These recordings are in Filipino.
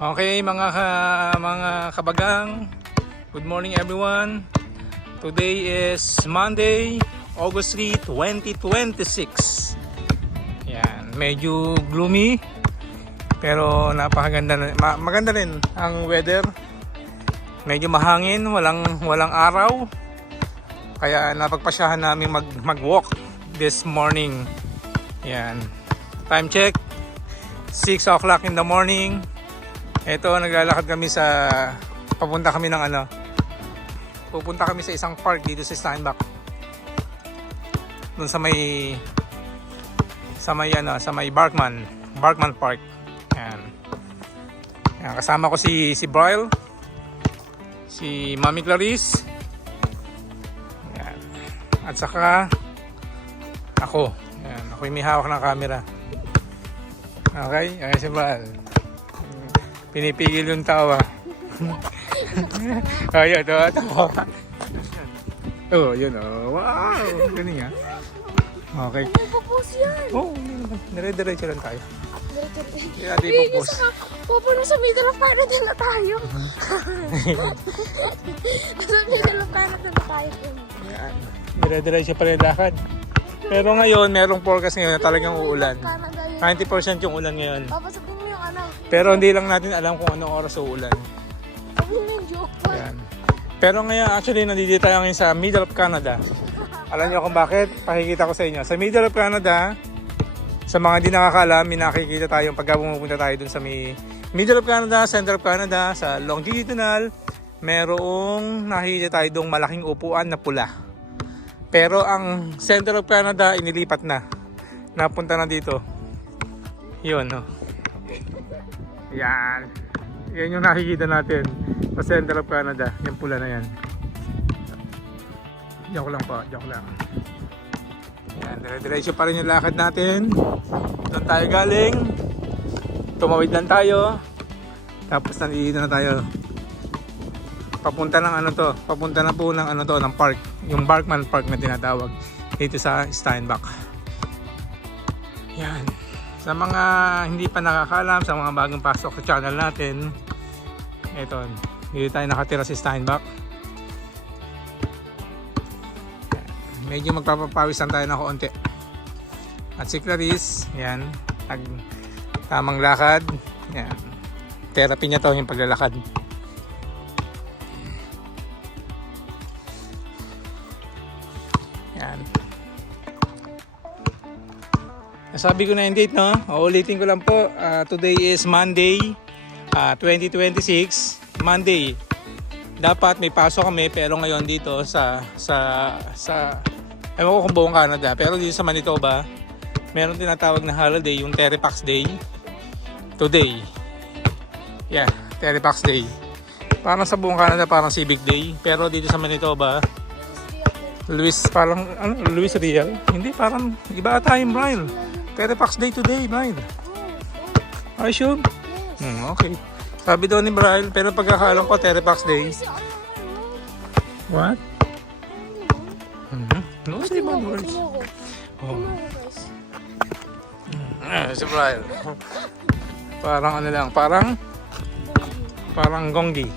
Okay, mga kabagang, good morning everyone. Today is Monday, August 3, 2026. Yan, medyo gloomy pero napakaganda maganda rin ang weather. Medyo mahangin, walang araw. Kaya napagpasyahan namin mag-walk this morning. Yan. Time check, 6 o'clock in the morning. Ito, naglalakad kami pupunta kami sa isang park dito sa Steinbach. Doon sa may Barkman Park. Yan. Yan, kasama ko si Bryle, si Mami Clarice. Yan. At saka ako. Yan, ako yung may hawak ng camera. Okay, si Bryle. Pinipigil yung tawa. Ayun, tawa. Oh, yun oh. Wow, galing ah. Okay. May pupos yan. Oh, dire-diretso lang tayo. Dire-diretso. Hindi pupos. Pupuno sa middle of Canada na tayo. Sa middle of Canada na tayo. Yan. Dire-diretso pa rin lakad. Pero ngayon, merong forecast ngayon na talagang uulan. 90% yung ulan ngayon. Papasakin mo yung ano. Pero hindi lang natin alam kung anong oras uulan. Sabi mo yung joke pa. Yan. Pero ngayon, actually, nandito tayo ngayon sa middle of Canada. Alam niyo kung bakit? Pakikita ko sa inyo. Sa middle of Canada, sa mga di nakakaalam, may nakikita tayo pagka pumupunta tayo dun sa middle of Canada, center of Canada, sa longitudinal, merong nakikita tayo dong malaking upuan na pula. Pero ang center of Canada, inilipat na. Napunta na dito. Yun, no? Yan. Yan yung nakikita natin sa center of Canada. Yung pula na yan. Joke lang po, joke lang. Yan, dire-diretso pa rin yung lakad natin. Doon tayo galing. Tumawid lang tayo. Tapos nandito na tayo. Papunta na po ng park. Yung Barkman Park na tinatawag dito sa Steinbach. Yan. Sa mga hindi pa nakakalam, sa mga bagong pasok sa channel natin, eto, dito tayo nakatira sa Steinbach. Medyo magpapapawisan tayo ng konti. At si Clarice, yan, tamang lakad. Yan. Therapy niya to, yung paglalakad. Yan. Nasabi ko na yung date, no? Uulitin ko lang po. Today is Monday, 2026. Monday. Dapat may pasok kami, pero ngayon dito sa ewan ko kung buong Canada, pero dito sa Manitoba, meron tinatawag na holiday, yung Terripax Day. Today. Yeah, Terripax Day. Parang sa buong Canada, parang Civic Day. Pero dito sa Manitoba, Luis Riel? Hindi, parang iba ata yung Bryle. Terripax Day today, Bryle. Are you sure? Okay. Sabi daw ni Bryle, pero pagkakalam ko, Terripax Day. What? No, say bad words. Oh. Si Bryle. Parang parang gonggi.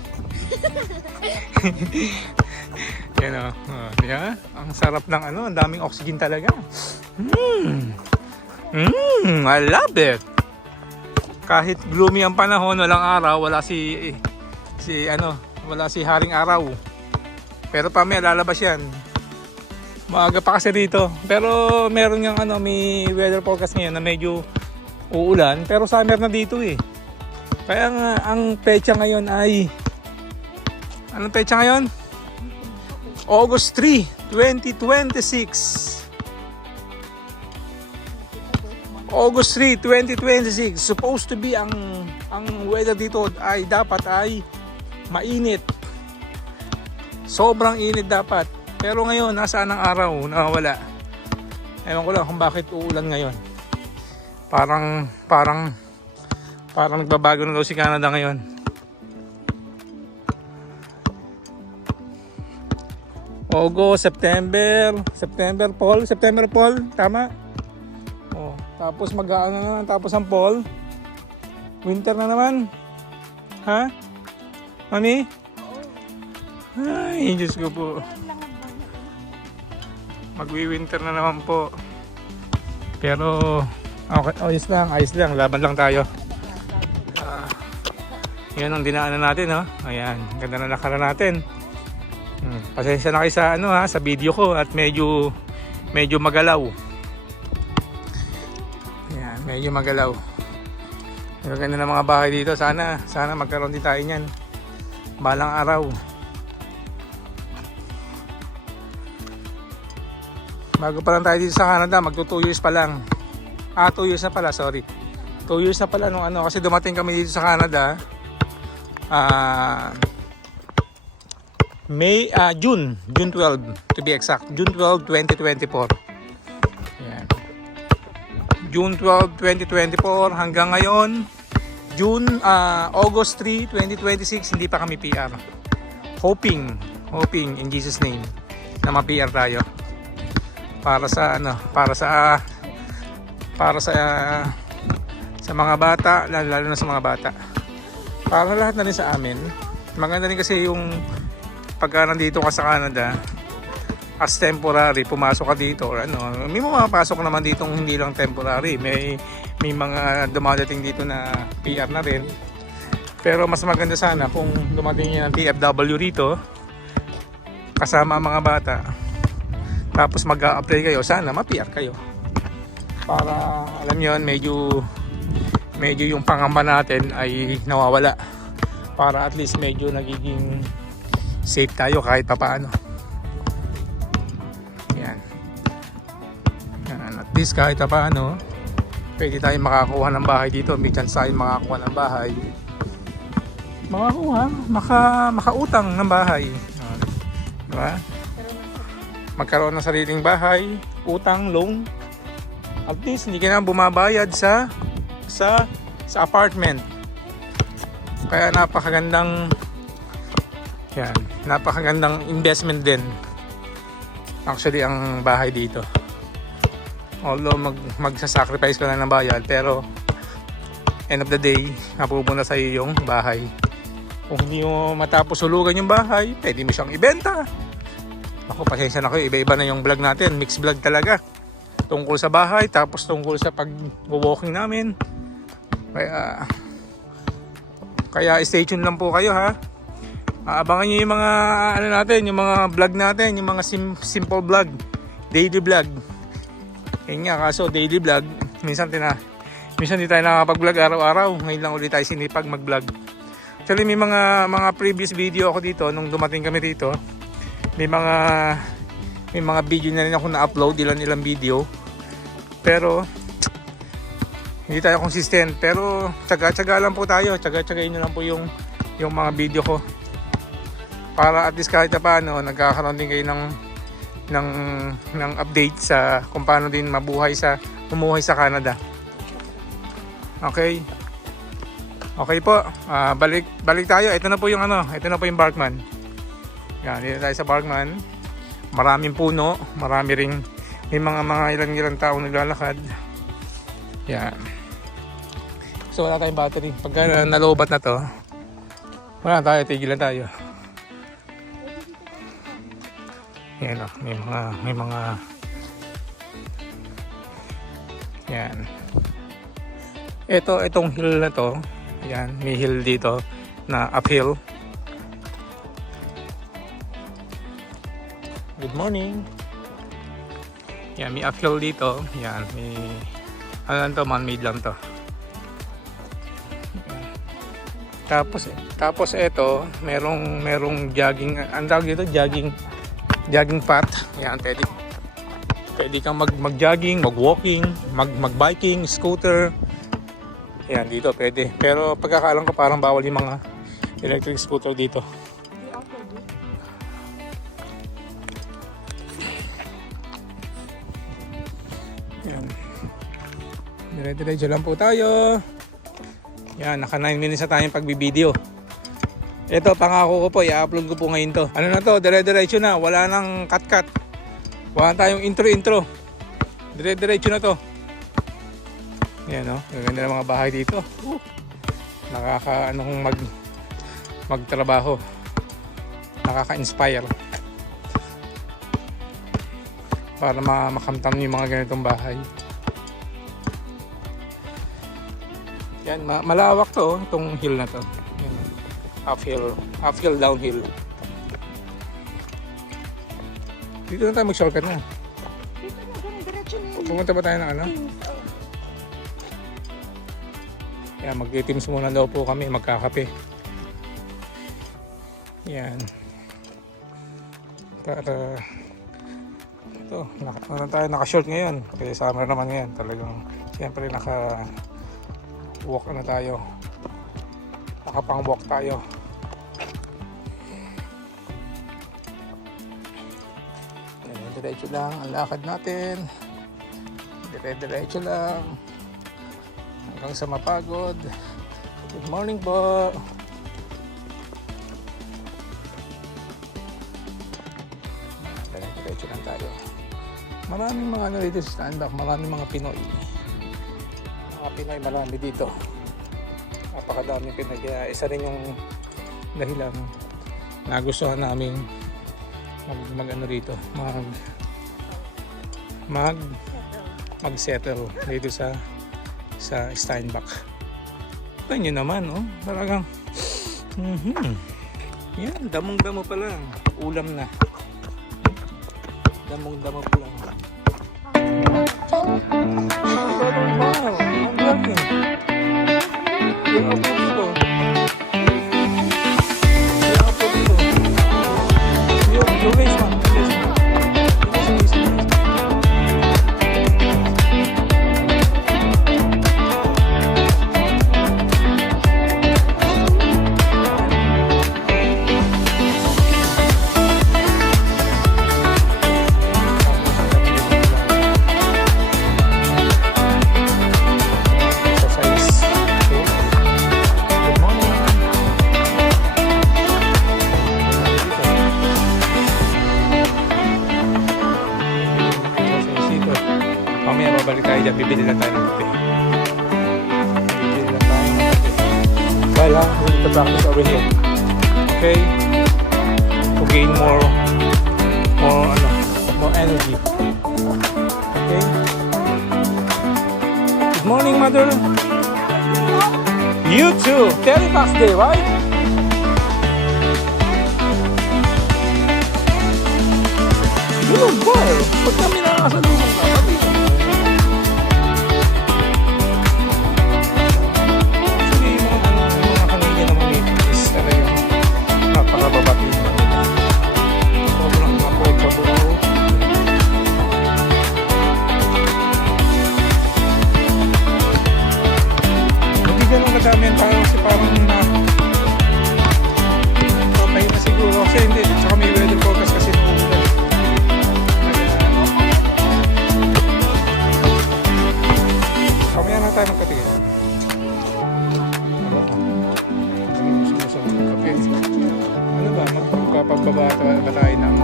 Yan o. Yeah? Ang sarap ng ang daming oxygen talaga. I love it. Kahit gloomy ang panahon, walang araw, wala si Haring Araw. Pero pamaya lalabas yan. Maaga pa kasi dito. Pero meron yung may weather forecast ngayon na medyo uulan. Pero summer na dito eh. Kaya nga, ang petsa ngayon ay... Anong petsa ngayon? August 3, 2026. August 3, 2026. Supposed to be ang weather dito ay dapat ay mainit. Sobrang init dapat. Pero ngayon, nasaan ang araw? Nawawala. Ewan ko lang kung bakit uulan ngayon. Parang nagbabago na daw si Canada ngayon. August, September, fall, tama? Oh, tapos tapos ang fall, winter na naman. Ha? Mami? Oo. Ay, Diyos ko po. Lang ang bahay. Magwi-winter na naman po. Pero, okay, ayos lang. Laban lang tayo. Yan ang dinaanan natin, no? Ayan, ganda na nakara natin. Pasensya na kayo sa, sa video ko at medyo magalaw. Ayan, medyo magalaw. Pero ganda ng mga bahay dito. Sana magkaroon din tayo niyan. Balang araw. Bago pa lang tayo dito sa Canada, magto 2 years pa lang. 2 years na pala, sorry. 2 years na pala nung kasi dumating kami dito sa Canada. June 12 to be exact. June 12, 2024. Ayan. June 12, 2024 hanggang ngayon August 3, 2026 hindi pa kami PR. Hoping in Jesus name na ma-PR tayo. Para sa mga bata, lalo na sa mga bata. Para lahat na rin sa amin. Maganda rin kasi yung pagka nandito ka sa Canada as temporary, pumasok ka dito or may mapapasok naman dito hindi lang temporary. May mga dumadating dito na PR na rin. Pero mas maganda sana kung dumating yung TFW rito kasama ang mga bata. Tapos mag-a-apply kayo, sana ma-PR kayo. Para alam niyo medyo yung pangamba natin ay nawawala. Para at least medyo nagiging safe tayo kahit papaano. Yan. At least kahit papaano pwede tayong makakuha ng bahay dito. May chance tayong makakuha ng bahay. Makautang ng bahay. Diba? Magkaroon ng sariling bahay, utang, loan. At least hindi ka na bumabayad sa apartment. Kaya napakagandang investment din. Actually ang bahay dito. Although magsasacrifice ka na ng bayad, pero end of the day, napupunta sa iyo yung bahay. Kung hindi mo matapos hulugan yung bahay, pwede mo siyang ibenta. Ako, pasensya na kayo, iba-iba na yung vlog natin, mixed vlog talaga. Tungkol sa bahay, tapos tungkol sa pag-walking namin. Kaya stay tuned lang po kayo, ha. Abangan niyo yung mga yung mga vlog natin, yung mga simple vlog, daily vlog. Yun nga, kaso daily vlog, minsan di tayo nakakapag-vlog araw-araw. Ngayon lang ulit tayo sinipag mag-vlog. Actually, may mga previous video ako dito nung dumating kami dito. May mga video na rin ako na-upload, ilang video. Pero hindi tayo consistent. Pero tsaga-tsaga lang po tayo. Tsaga-tsagain nyo lang po yung mga video ko. Para at least kahit na paano, nagkakaroon din kayo ng update sa kung paano din mamuhay sa Canada. Okay? Okay po. Balik tayo. Ito na po yung Barkman. Yan, dito tayo sa Barkman. Maraming puno, marami ring may mga ilang tao naglalakad. Yan. So wala tayong battery. Pagka nalobat na to, wala tayo, tigilan tayo. Yan o, may mga yan. Itong hill na to, yan, may hill dito na uphill. Good morning. Yan, may uphill dito. Yan, may man-made lang to. Yan. Tapos ito, merong jogging, ang tawag dito, jogging path. Yan, pwede kang mag-jogging, mag-walking, mag-biking, scooter. Yan, dito pwede. Pero pagkakaalam ko parang bawal yung mga electric scooter dito. Yan. Dire-diretso lang po tayo. Yan, naka 9 minutes na tayong pagbibideo. Ito, pangako ko po, i-upload ko po ngayon to. Ano na to, dire-diretso na, wala nang cut-cut. Wala tayong intro. Dire-diretso na to. Yan, no? Gaganda ng mga bahay dito. magtrabaho. Nakaka-inspire. Para makamtam yung mga ganitong bahay. Yan, malawak to, itong hill na to. Yan. Uphill, downhill. Dito na tayo mag-shortcut na. Dito na, ganun, diretso na yun. Pumunta ba tayo ng ano? Yan, mag-teams muna daw po kami, magkakape. Yan. Para ito, naka-short ngayon. Kaya summer naman ngayon. Talagang, siyempre naka-walk na tayo. Nakapang-walk tayo. Yan, diretso lang ang lakad natin. Diretso lang. Hanggang sa mapagod. Good morning po. Diretso lang tayo. Maraming mga ano dito sa stand-up. Maraming mga Pinoy. Mga Pinoy marami dito. Napakadaming Pinoy. Kaya isa rin yung dahilan nagustuhan namin mag ano dito. Mag-settle dito sa Steinbach. Ito nyo naman, oh. Talagang yan, damong-damo pa lang. Ulam na. Damong-damo pa lang. Wow, ang galing. Yung apo dito. Yung apo dito. Yung race man. Mamaya babalik tayo dyan, bibili lang tayo ng kape. While we need to practice over here. Okay? To gain more energy. Okay? Good morning, mother. You too. Telefax day, right? Good boy. Pag kami nakasalubong ka, sabi ko. Napakababati na nila. Sobrang mapod sa buo. Hindi ganun kadami ang tao kasi parang papay na siguro. Kasi hindi. Tsaka may weather forecast kasi nauulan. Kamaya na tayo magkatigil. Ano ba, magpapagbaba ba tayo ng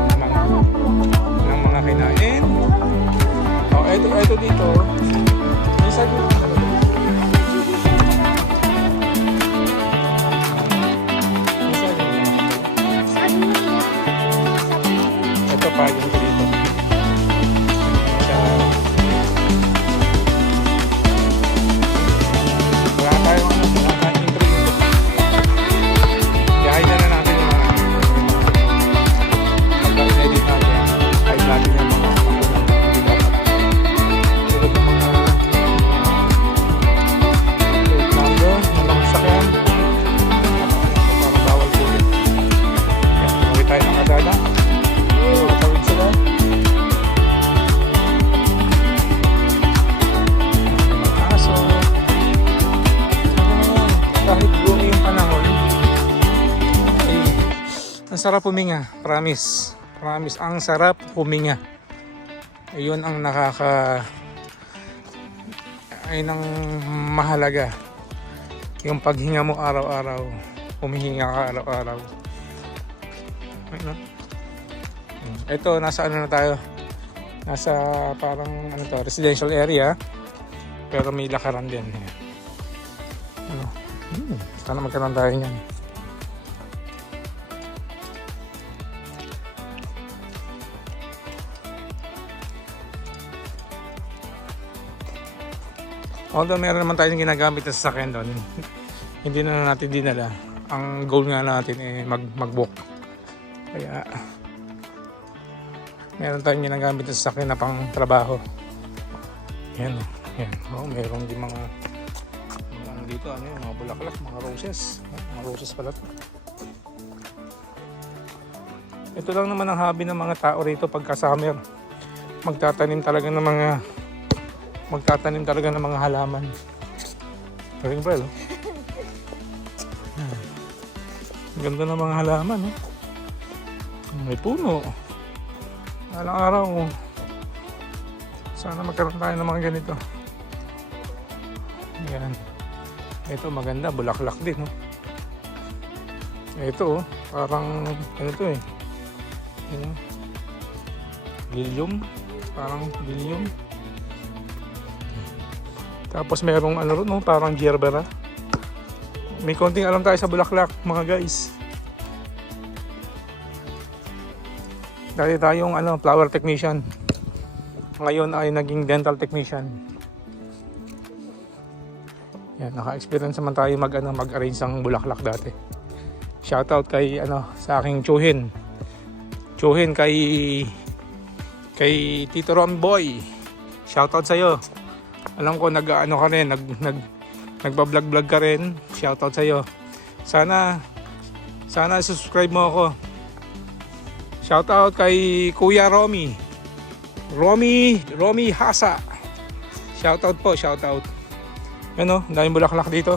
mga kinain? Oh, eto dito. Minsan yung ito pa yung dito. Wala tayong wala tayong intro. Yahay na natin yung mga pag-edit natin. Kahit natin yung mga hindi dapat. Pero yung mga mando, yung mga sakyan, parang bawal po ulit. Yan, uwi tayo ng Agada. Matawid sila. Mga aso. Kahit gumi yung panahon, ang sarap huminga, promise. Promise, ang sarap huminga. Ayun ang ayun ang mahalaga. Yung paghinga mo araw-araw, humihinga ka araw-araw. Ayun. Ito, nasa ano na tayo? Nasa parang ano to, residential area. Pero may lakaran din. Ano? Sana magkaroon tayo niyan. Although meron naman tayong ginagamit na sasakyan doon, hindi na natin dinala. Ang goal nga natin eh mag-book. Kaya meron tayong ginagamit na sasakyan na pang trabaho. Yan o. Yan. Oh, meron din mga ano dito, ano yun, mga bulaklak, mga roses. Mga roses pala to. Ito lang naman ang hobby ng mga tao rito pagka summer. Magtatanim talaga ng mga halaman. Galing pa, oh. Ganda ng mga halaman, oh. May puno. Alang araw, oh. Sana magkaroon tayo ng mga ganito. Ayan. Ito maganda, bulaklak din, oh. Ito, oh, parang ano to eh. Ayan. Lilium. Parang lilium. Tapos mayroong ano ron, no? Parang gerbera. May konting alam tayo sa bulaklak, mga guys. Dati tayong flower technician. Ngayon ay naging dental technician. Yan, naka-experience naman tayo mag-arrange ng bulaklak dati. Shoutout kay sa aking Chuhin. Chuhin kay Tito Ron Boy. Shoutout sa iyo. Alam ko ka rin, nagba-vlog ka rin. Shoutout sa iyo. Sana subscribe mo ako. Shoutout kay Kuya Romy Hasa. Shoutout po, shoutout. Ano, daming bulaklak dito.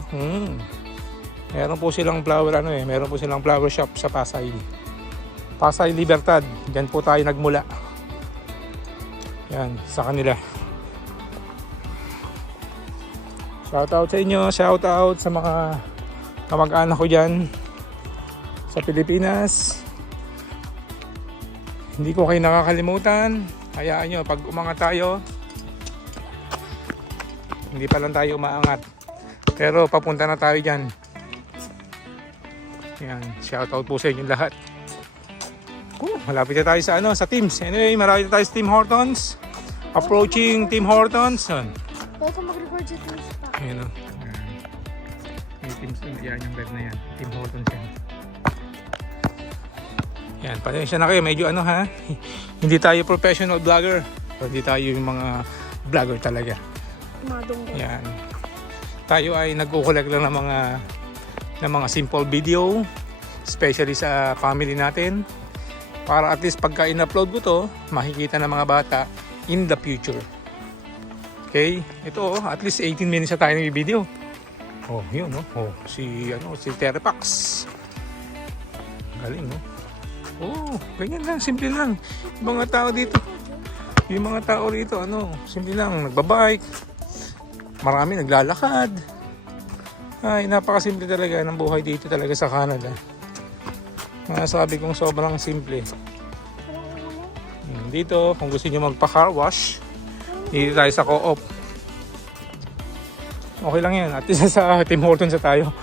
Meron po silang flower shop sa Pasay Libertad. Diyan po tayo nagmula. Yan, sa kanila. Shoutout sa inyo, shoutout sa mga kamag-anak ko dyan sa Pilipinas. Hindi ko kayo nakakalimutan. Hayaan nyo, pag umangat tayo, hindi pa lang tayo umaangat. Pero papunta na tayo dyan. Yan, shoutout po sa inyo lahat. Malapit na tayo sa Teams. Anyway, marami na tayo sa Tim Hortons. Approaching Tim Hortons. Pwede ko mag-record sa Teams pa. Ayan o. May Teams, yan yung red na yan. Tim Hortons yan. Yan, pasensya na kayo. Medyo hindi tayo professional vlogger. Hindi tayo yung mga vlogger talaga. Yan. Tayo ay nagkukulik lang ng mga simple video. Especially sa family natin. Para at least pagka in-upload ko to, makikita ng mga bata in the future. Okay? Ito, at least 18 minutes na tayo ng video. Oh, yun, no? Oh, si Terepax. Galing, no? Oh, ganyan lang, simple lang. Yung mga tao dito, simple lang, nagbabike. Marami naglalakad. Ay, napakasimple talaga ng buhay dito talaga sa Canada. Masasabi kong sobrang simple. Dito, kung gusto niyo magpa-car wash, dito tayo sa Co-op. Okay lang yan. At isa sa Tim Hortons sa tayo.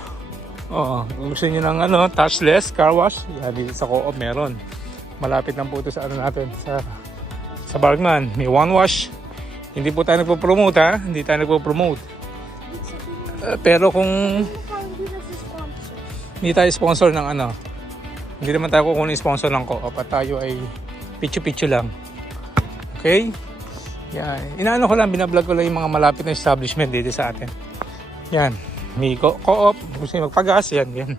Oo, kung gusto niyo ng touchless car wash, yan, dito sa Co-op meron. Malapit lang po ito sa natin, sa Bergman. May one wash. Hindi po tayo nagpo-promote, ha? Hindi tayo nagpo-promote. Pero kung hindi tayo sponsor ng hindi naman tayo kukunin sponsor ng Co-op at tayo ay pitchu-pitchu lang. Okay? Yan. Inaano ko lang, binablog ko lang yung mga malapit na establishment dito sa atin. Yan. May Co-op. Gusto nyo magpagas. Yan. Yan.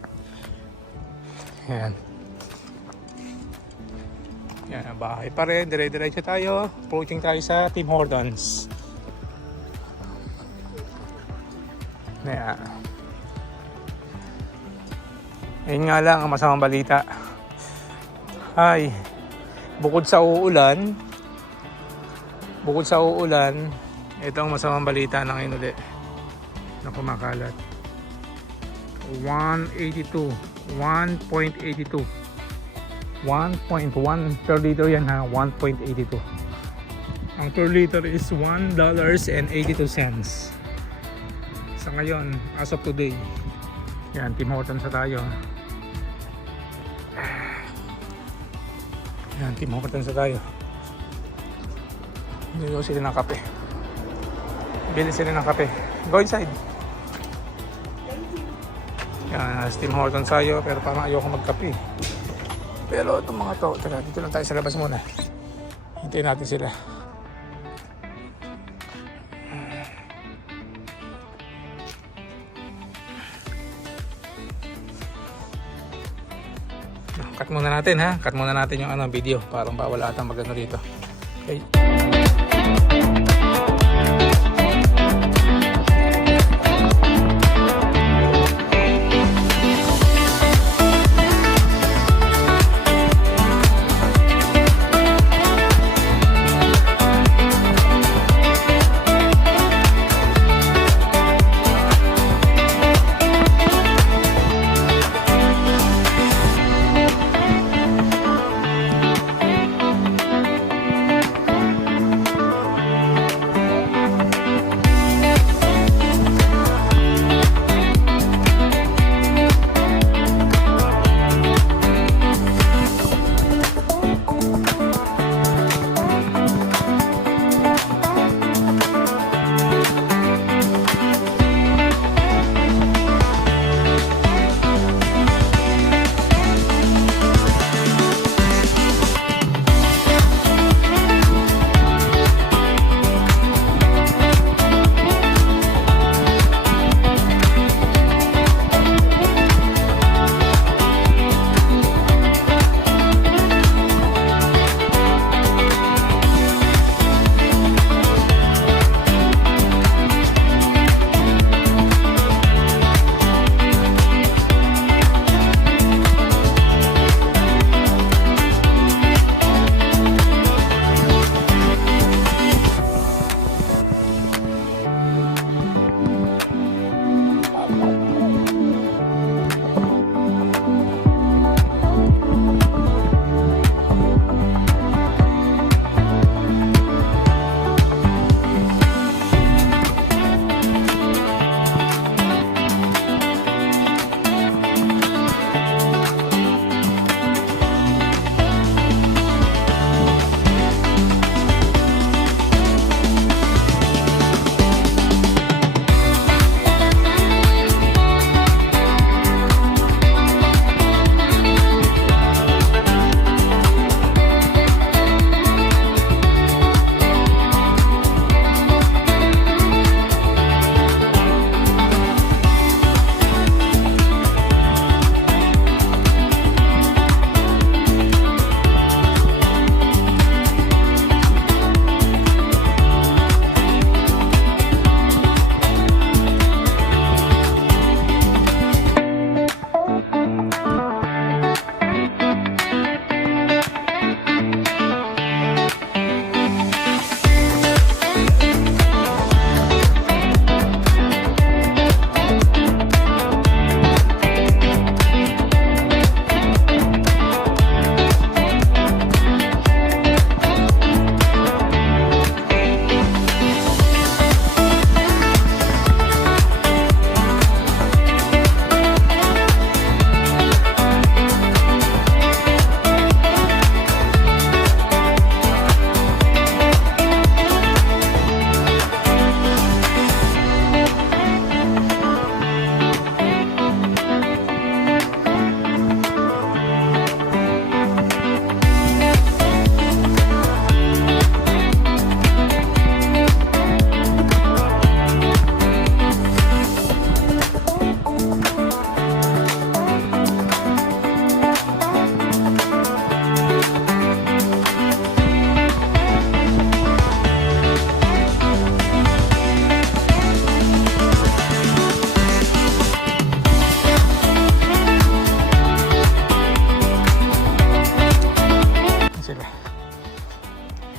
Yan. Bahay pa rin. Dire-diretso tayo. Approaching tayo sa Tim Hortons. Yan. Ayun nga lang ang masamang balita. Ay, bukod sa uulan, ito ang masamang balita ng ngayon ulit na kumakalat. 1.82 1.1 per liter yan, ha. 1.82. Ang per liter is $1.82 sa ngayon, as of today. Yan, Tim Hortons na tayo. Yan, Tim Hortons na tayo. Bili sila ng kape. Go inside. Yan, Tim Hortons tayo, pero parang ayoko magkape. Pero itong mga to, teka, dito lang tayo sa labas muna. Hintayin natin sila. Cut muna natin ha. Cut muna natin yung video. Parang bawal atang magano dito. Okay.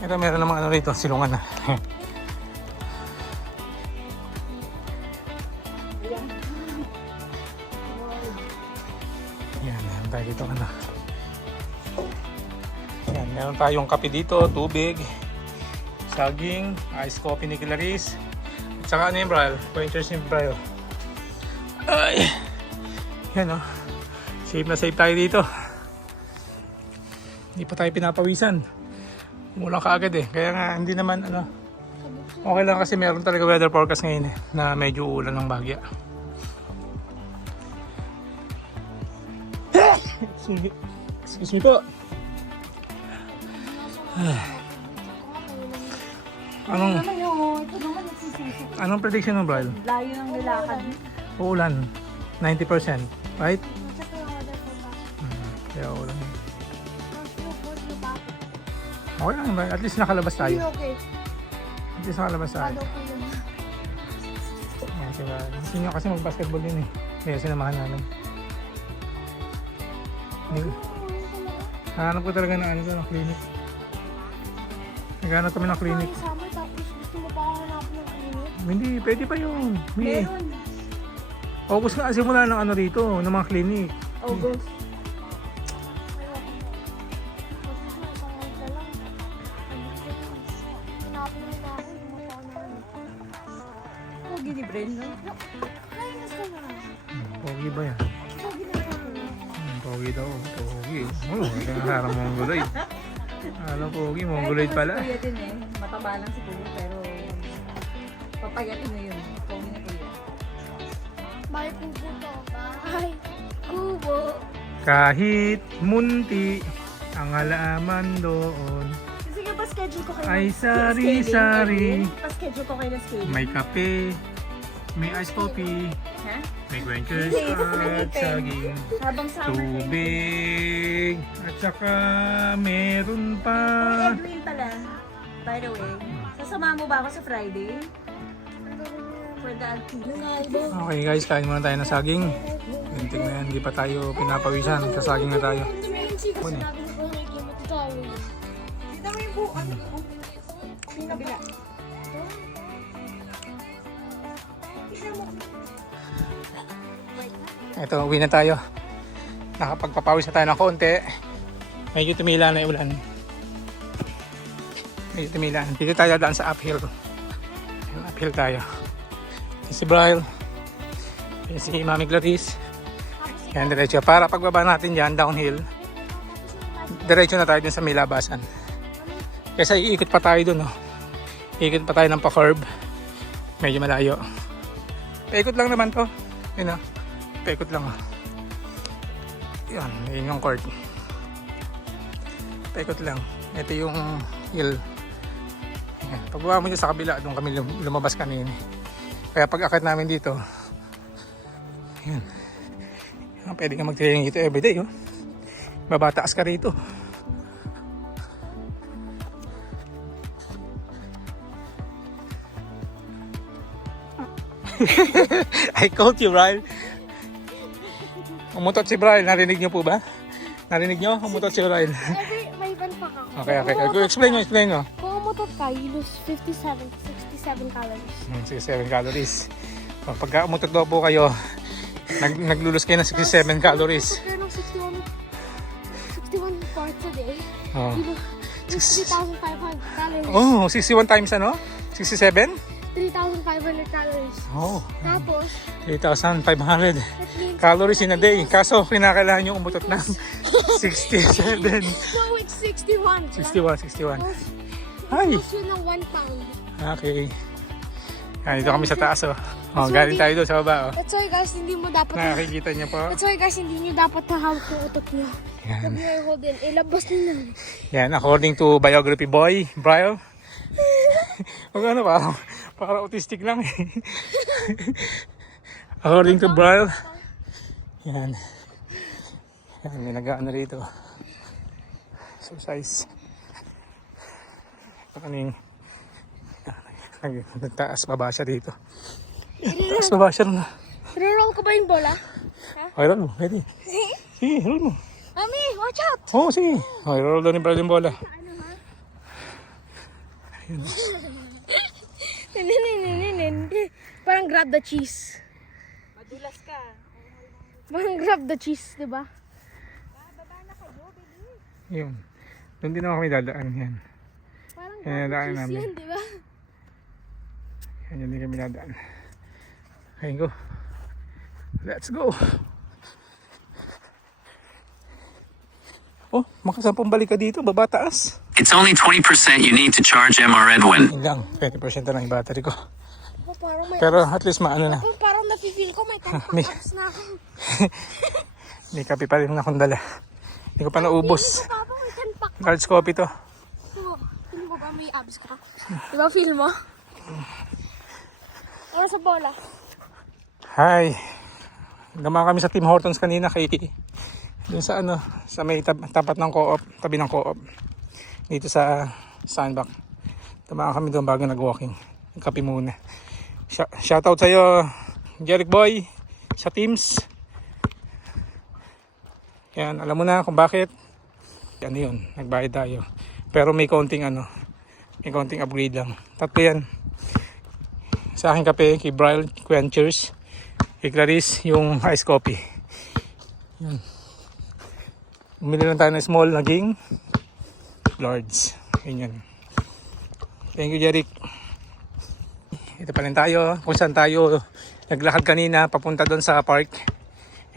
Ito meron namang ano rito, silungan na. Yan, meron tayo dito ano. Yan, meron tayong kape dito, tubig, saging, ice coffee ni Clarice. At saka ano yung Brian? Pointers ni Brian. Ay! Yan o. Safe na safe tayo dito. Hindi pa tayo pinapawisan. Mula ka agad eh. Kaya nga hindi naman ano. Okay lang kasi meron talaga weather forecast ngayon na medyo ulan ng bagya. Excuse me po. Anong prediction mo, Brian? Layo ng nilakad. Uulan. 90%. Right? Check the weather forecast. Kaya uulan. Diba? Okay lang, Brian. At least nakalabas tayo. Hindi okay. At least nakalabas tayo. Bad okay lang. Yan, si Brian. Gusto niya kasi mag-basketball din eh. Kaya sinamahan namin. Hanap ko talaga ng ano to, ng clinic. Naghanap kami ng clinic. Ay, summer tapos gusto mo pa ako hanapin ng clinic? Hindi, pwede pa yun. May Meron. August nga simula ng ano dito, ng mga clinic. August. Pogi ni Brenda. Pogi ba yan? Pogi daw. Pogi. Oh, nagkakaharap mongoloid. Alam, pogi. Mongoloid pala. Kuya din eh. Mataba lang si Kuya pero papagatin mo yun. Pogi na Kuya. May kubo to. Bye. Kubo. Kahit munti ang halaman doon Sige, pa-schedule ko kayo. ay ng sari-sari. scaling. Pa-schedule ko kayo ng scaling. May kape, may iced coffee, Ha? may quenchers Hindi, at hindi. saging, Habang summer kayo. tubig, at saka meron pa. Kuya Edwin pala. By the way, sasama mo ba ako sa Friday? For the activity. Okay guys, kain muna tayo ng saging. Lintik na yan, hindi pa tayo pinapawisan. Kasaging na tayo. Kasi nabi ni Kuya Ricky, matitawin. Kita mo yung bukas. Kabila. Ito, uwi na tayo. Nakapagpapawis na tayo ng konti. Medyo tumila na yung ulan. Medyo tumila. Dito tayo daan sa uphill. Ayan, uphill tayo. Yan si Brian. Yan si Mami Clarice. Yan, diretso. Para pagbaba natin dyan, downhill, diretso na tayo dun sa may labasan. Kasi iikot pa tayo dun, oh. Iikot pa tayo ng pa-curb. Medyo malayo. Paikot lang naman to. Yun, oh. Paikot lang, oh. Yan, yun yung court. Paikot lang. Ito yung hill. Yan. Pagbaba mo dyan sa kabila, doon kami lumabas kanina. Kaya pag akit namin dito, yan. Pwede ka mag-training dito everyday, oh. Babataas ka rito. I called you, Brian. Umutot si Brian. Narinig niyo po ba? Narinig niyo? Umutot si Brian. May ban pa ka. Okay. Explain mo. Kung umutot ka, you lose 67 calories. 67 calories. O, pagka umutot daw po kayo, naglulus kayo ng 67 calories. Pero ng 61 parts a day, Oh. you lose 3,500 calories. Oh, 61 times ano? 67? 3,500 calories. Oh, Tapos, 3,500 that means, calories in a day. Kaso, kinakailangan nyo umutot ng 67. no, it's 61. 61. Ay! Ay! Lose yun ng 1 pound. Okay. Yan, dito kami sa taas, oh. Oh, galing tayo doon sa baba, oh. That's why guys, hindi mo dapat Nakakikita niyo po. That's why guys, hindi nyo dapat hahawak yung utot nyo. Yan. Sabi nyo hold in, ilabas nyo na. Yan, according to biography boy, Brian. Huwag ano, para autistic lang eh. According to Brian. Yan. Yan, may nag-ano rito. Exercise. Kaning nagtaas baba siya dito. Taas baba siya na. Roll ko ba yung bola? Okay, roll mo. Ready? Sige, roll mo. Mami, watch out! Oo, sige. Okay, roll doon ni Brian yung bola. Parang grab the cheese. Madulas ka. Parang grab the cheese, di ba? Yun. Doon din ako kami dadaan. Yan. Parang Yan, grab the daan cheese namin. yan, di ba? Yan din kami dadaan. Okay, go. Let's go. Oh, makasampung balik ka dito. Baba taas. It's only 20% you need to charge MR Edwin. Yun lang, 20% na lang yung battery ko. Ako, parang may... Pero at least maano na. Ako, parang nafe-feel ko may 10 May- abs na ako. May kape pa rin akong dala. Hindi ko pa naubos. Papa, may 10 pack. Large coffee to. Oh, feel mo ba may abs ka? Diba feel mo? Ano sa bola? Hi. Gama kami sa Tim Hortons kanina kay dun sa ano, sa may tapat ng co-op, tabi ng co-op. Dito sa Sandbach. Tumakan kami doon bago nag-walking. Nagkape muna. Shoutout sa'yo, Jeric Boy, sa Teams. Yan, alam mo na kung bakit. Ano yun, nagbayad tayo. Pero may konting ano, may konting upgrade lang. Tatlo yan. Sa aking kape, kay Brian Quenchers. Kay Clarice, yung iced coffee. Yan. Bumili lang tayo ng small, naging large. Ganyan. Thank you, Jeric. Ito pa rin tayo. Kung saan tayo naglakad kanina, papunta doon sa park.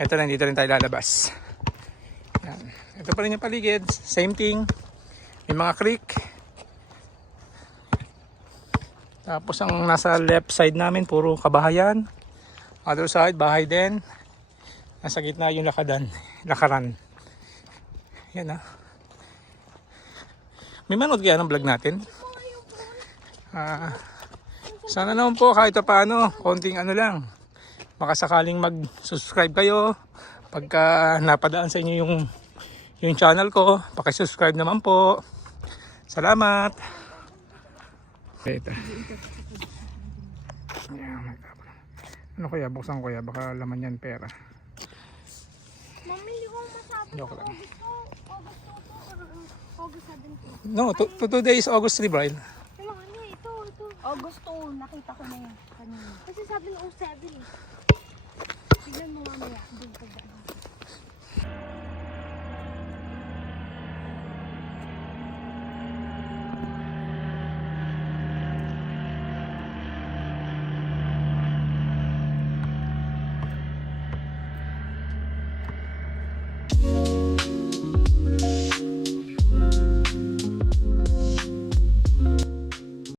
Ito lang, dito rin tayo lalabas. Yan. Ito pa rin yung paligid. Same thing. May mga creek. Tapos ang nasa left side namin, puro kabahayan. Other side, bahay din. Nasa gitna yung lakaran. Yan ah. May manood kaya ng vlog natin? Sana naman po kahit paano, konting ano lang. Makasakaling mag-subscribe kayo. Pagka napadaan sa inyo yung channel ko, paki-subscribe naman po. Salamat. Ito. Ano kaya? Buksan ko kaya. Baka laman yan pera. Mami, hindi ko masabi. Joke lang. August 17. No, today is August 3, Brian. Ano, ito. August 2, nakita ko na yun kanina. Kasi sabi ng 07 eh. Tignan mo mamaya. Doon pag ano.